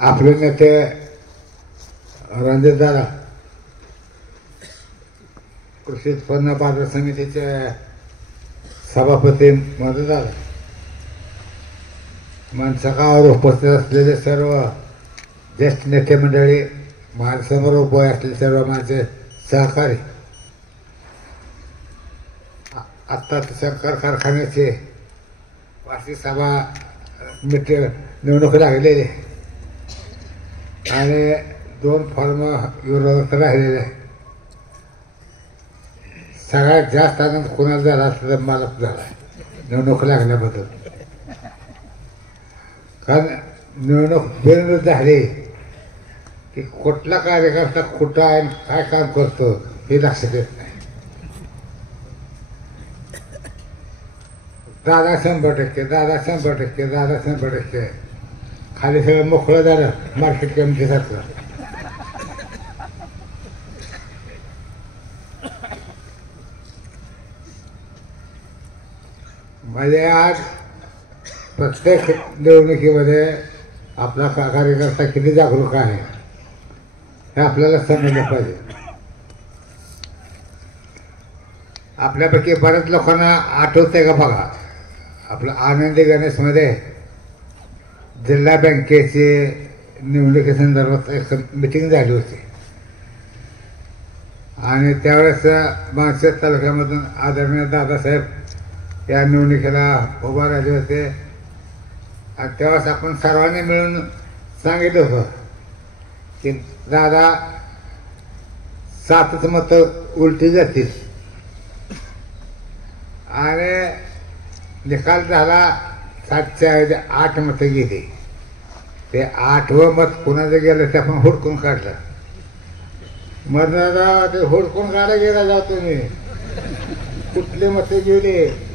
आपले नेते रणजितदादा कृषी उत्पन्न बाजार समितीचे सभापती मधुदादा, मंचकावर उपस्थित असलेले सर्व ज्येष्ठ नेते मंडळी, माझ्यासमोर उभे असलेले सर्व माझे सहकारी, आत्ता शंकर कारखान्याचे वार्षिक सभा निवडणूक लागलेली आणि 2 फॉर्म विरोधात राहिलेले. सगळ्यात जास्त आनंद कोणाला झाला असला तर मला झाला निवडणूक लागल्याबद्दल. कारण निवडणूक बिनविरोध झाली की कुठला कार्यकर्ता कुठं आहे काय काम करतो हे लक्षात येत नाही. दादा 100%, दादा 100%, दादा 100%. खाली सगळं मोकळं झालं मार्केट कमिटीसारखं. म्हणजे आज प्रत्येक निवडणुकीमध्ये आपला कार्यकर्ता किती जागरूक आहे हे आपल्याला समजलं पाहिजे. आपल्यापैकी बऱ्याच लोकांना आठवतंय का बघा, आपलं आनंदी गणेशमध्ये जिल्हा बँकेची निवडणुकीसंदर्भात एक मिटिंग झाली होती आणि त्यावेळेस माळशेज तालुक्यामधून आदरणीय दादासाहेब या निवडणुकीला उभा राहिले होते. आणि तेव्हाच आपण सर्वांनी मिळून सांगितलं होतं की दादा 7च मतं उलटी जातील आणि निकाल झाला 7च्या 8 मतं गेली. ते 8वं मत कुणाचं गेलं ते आपण हुडकून काढलं. मग दादा ते हुडकून काढा गेला जाऊ तुम्ही कुठले मतं गेले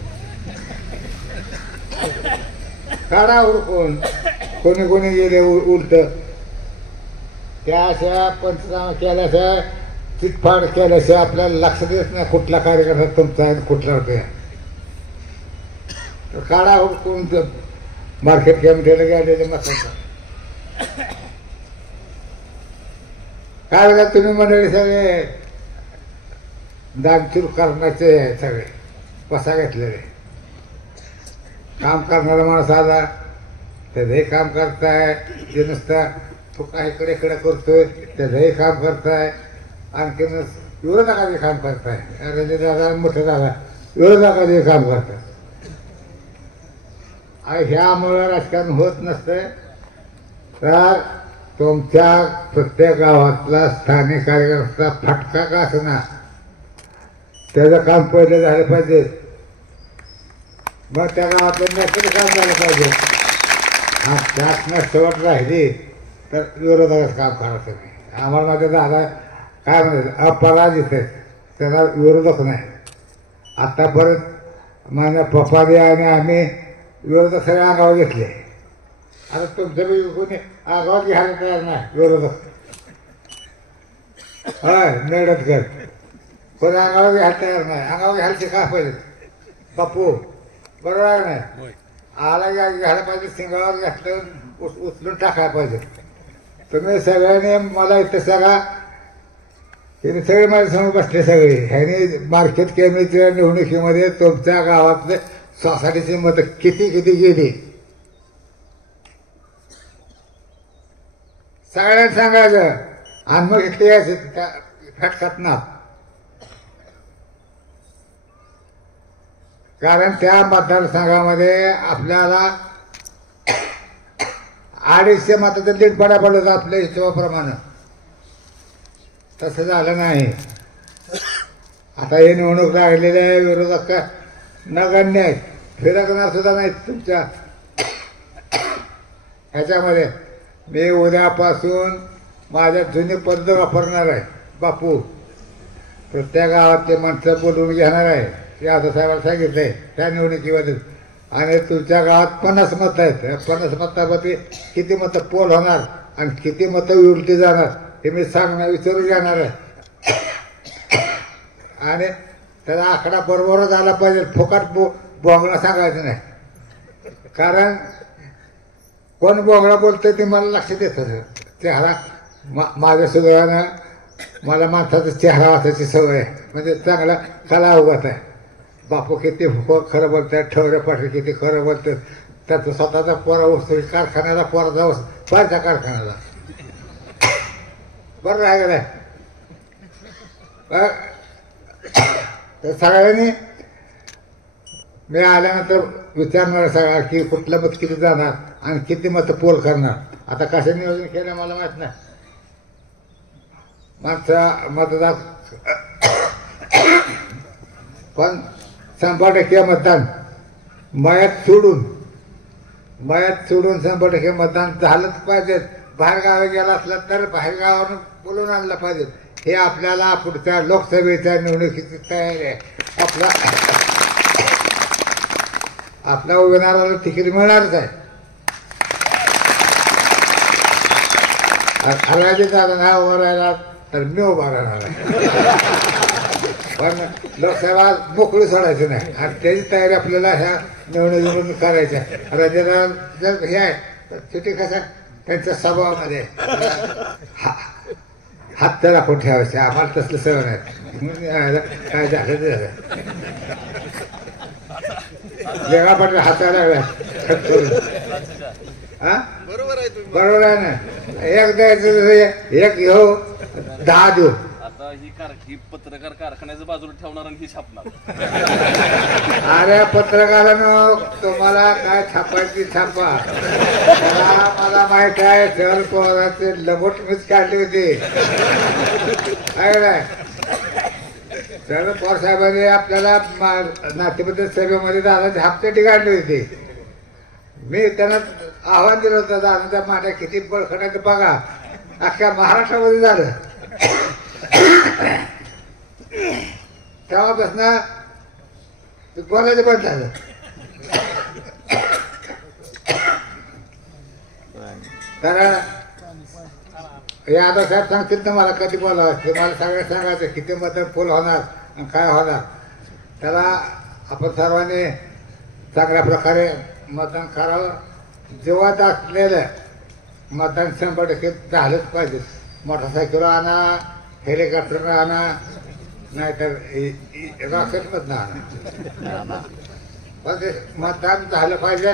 काढा हुडकून, कोणी कोणी गेले उलट. त्या अशा पंचनामा केल्याशिवाय चिटफाड केल्याशिवाय आपल्याला लक्षात येत नाही कुठला कार्यकर्ता तुमचा आहे कुठला होता. काढा हुडकून मार्केट कमिटीला गेलेले मतांचा. काय बघा तुम्ही मंडळी सगळे दानचूर करण्याचे सगळे पसा घेतलेले. काम करणारा माणूस आला त्याचंही काम करताय, जे नुसतं तो काय इकडे इकडे करतोय त्याचंही काम करताय, आणखीन विरोधकाचे काम करताय. रणजित दादा मोठे दादा विरोधकाचे काम करतात. आणि ह्यामुळे राजकारण होत नसतंय. तर तुमच्या प्रत्येक गावातला स्थानिक कार्यकर्ता फटका का असणार त्याचं काम पहिलं झालं पाहिजे. मग त्या गावातलं नेत्याचं काम झालं पाहिजे. हा त्यातनं शेवट राहिली तर विरोधाचं काम करायचं नाही. आम्हाला माझ्या दादा काय म्हणायचं अपराजित आहे, त्याला विरोधक नाही. आत्तापर्यंत माझ्या पप्पाने आणि आम्ही विरोधक सगळे अंगावर घेतले. आता तुमच्या कोणी अंगावर घ्यायला तयार नाही विरोधक. होय नडतकर कोणी अंगावर घ्यायला तयार नाही. अंगावर घ्यायला शिकायला पाहिजे बापू, बरोबर आहे नाही. आला घ्यायला पाहिजे, सिंगावर घातलं उचलून टाकायला पाहिजे. तुम्ही सगळ्यांनी मला इथं सांगा, हे सगळे माझ्यासमोर बसले सगळे. ह्याने मार्केट कमिटीच्या निवडणुकीमध्ये तुमच्या गावातले सोसायटीची मतं किती किती गेली सगळ्यांना सांगायचं. आणि मग इथे यायचं त्या फटकात ना. कारण त्या मतदारसंघामध्ये आपल्याला 250 मताचं लीड पडा पडलं आपल्या हिशोबाप्रमाणे. तसं झालं नाही. आता हे निवडणूक लागलेले आहे, विरोधक का नगण्य आहेत, फिरकणार सुद्धा नाहीत तुमच्या ह्याच्यामध्ये. मी उद्यापासून माझ्या जुनी पद्धत वापरणार आहे बापू. प्रत्येक गावातले माणसं बोलवून घेणार आहे. यादव साहेबांना सांगितलंय त्या निवडणुकीमध्ये. आणि तुमच्या गावात 50 मतं आहेत. 50 मतामध्ये किती मतं पोल होणार आणि किती मतं उलटी जाणार हे मी सांगणार विचारून घेणार आहे. आणि त्याचा आकडा बरोबरच आला पाहिजे. फुकट बोंगला सांगायचं नाही. कारण कोण बोगळा बोलतंय ते मला लक्षात येतं. चेहरा माझ्या सुदैवानं मला माणसाचा चेहरा वाचायची सवय आहे. म्हणजे चांगला कला उगत आहे. बापू किती खरं बोलतात, ठवरे पाटील किती खरं बोलतात. त्याचा स्वतःचा पोरा वस्तू कारखान्याला पोरा जाऊ पारच्या कारखान्याला बरं राहिलं तर सगळ्यांनी मी आल्यानंतर विचारणार सगळा की कुठलं मत किती जाणार आणि किती मत पोल करणार. आता कसं नियोजन केलं मला माहित नाही. मागचा मतदार पण 100% मतदान मयात सोडून 100% मतदान झालंच पाहिजे. बाहेर गावी गेला असला तर बाहेर गावानं बोलून आणलं पाहिजे. हे आपल्याला पुढच्या लोकसभेच्या निवडणुकीची तयारी आहे. आपल्या उमेदवाराला तिकीट मिळणारच आहे. हराजी दादा नाही उभा राहिला तर मी उभा राहणार आहे. पण लोकसभा मोकळी सोडायची नाही आणि त्याची तयारी आपल्याला ह्या निवडणुकीतून करायची आहे. रंजना जर हे आहे तर शेवटी कसं त्यांच्या स्वभावामध्ये हात तर आपण ठेवायचे. आम्हाला तसलं सवय नाही. काय झालं ते झालं. वेगळा पडला हाताला लागला खत करून. हा बरोबर आहे ना. एक द्यायचं एक घेऊ 10 देऊ. आता ही पत्रकार कारखान्याच्या बाजूला ठेवणार आणि ही छापणार. अरे पत्रकारानं तुम्हाला काय छापायची छापा. मला माहित आहे शरद पवारांचे लबोट मीच काढली होती. काय शरद पवार साहेबांनी आपल्याला नातेबद्दल सभेमध्ये दादाचे हप्ते काढले होते. मी त्यांना आव्हान दिलं होतं दादाच्या मांड्या किती बळखटायचं बघा. अख्ख्या महाराष्ट्रामध्ये झालं. तेव्हापासून बोलायचं बंद झालं. तर यादव साहेब सांगतील ना मला कधी बोलावं. मला सगळं सांगायचं किती मतदान पोल होणार आणि काय होणार. त्याला आपण सर्वांनी चांगल्या प्रकारे मतदान करावं. जेव्हा असलेलं मतदान 100% झालंच पाहिजे. मोटरसायकल आणा, हेलिकॉप्टर आणा, नाहीतर रॉकेटमधनं आणा. पण ते मतदान झालं पाहिजे.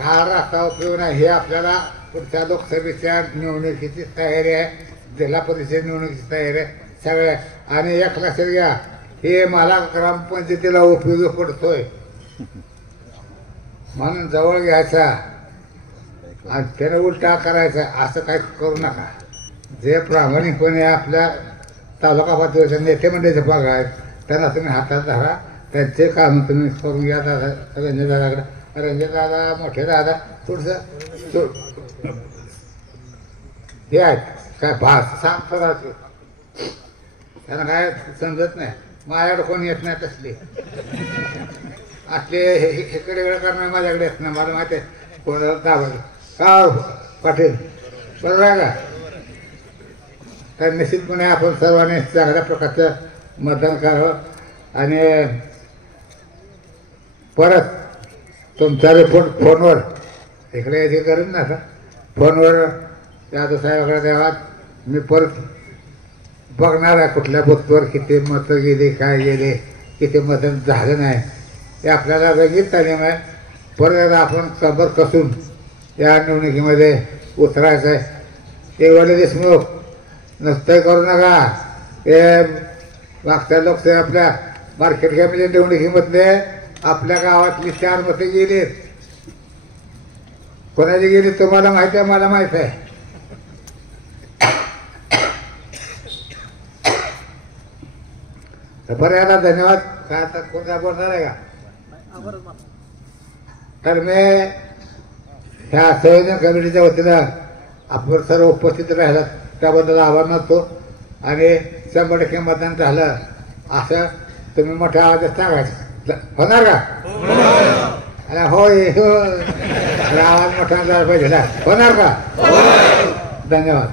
हा रास्ता उपयोग नाही. हे आपल्याला पुढच्या लोकसभेच्या निवडणुकीची तयारी आहे. जिल्हा परिषद निवडणुकीची तयारी आहे सगळ्या. आणि एक लक्षात घ्या हे मला ग्रामपंचायतीला उपयोग पडतोय म्हणून जवळ घ्यायचा आणि त्याने उलटा करायचा असं काही करू नका. जे प्रामाणिकपणे आपल्या तालुका पातळीच्या नेते मंडळीचे भाग आहेत त्यांना तुम्ही हातात धरा. त्यांचे काम तुम्ही करून घ्या. दादा रंजन दादाकडे, रंजन दादा मोठे दादा थोडंसं हे आहेत काय भास सांग करायचं. त्यांना काय समजत नाही. माझ्याकडे कोणी येत नाही तसले असले इकडे वेळ करणार माझ्याकडे येत नाही. मला माहिती आहे कोणाला दाबलं का पाटील बरोबर आहे का. तर निश्चितपणे आपण सर्वांनी चांगल्या प्रकारचं मतदान करावं. आणि परत तुमचा रिपोर्ट फोनवर इकडे याची गरज ना का फोनवर यादव साहेबाकडे द्यावा. मी परत बघणार आहे कुठल्या बूथवर किती मतं गेली काय गेले किती मतदान झालं नाही. हे आपल्याला वेगळीच तालीम आहे. परत एकदा आपण कंबर कसून या निवडणुकीमध्ये उतरायचं आहे. केवळ देशमुख नसतं करू नका. हे मागच्या लोकसभा आपल्या मार्केट कमिटी निवडणुकीमध्ये आपल्या गावातली 4 मतं गेली. कोणाची गेली तुम्हाला माहिती आहे, मला माहित आहे. तर बरं याला धन्यवाद. काय आता कोणता बोलणार आहे का. तर मी ह्या संयोजन कमिटीच्या वतीनं आपण सर्व उपस्थित राहिला त्याबद्दल आभार मानतो. आणि 100% मतदान झालं असं तुम्ही मोठ्या आवाजात सांगायचं. होणार का. अरे होय हो आवाज मोठा झाला पाहिजे. होणार का. धन्यवाद.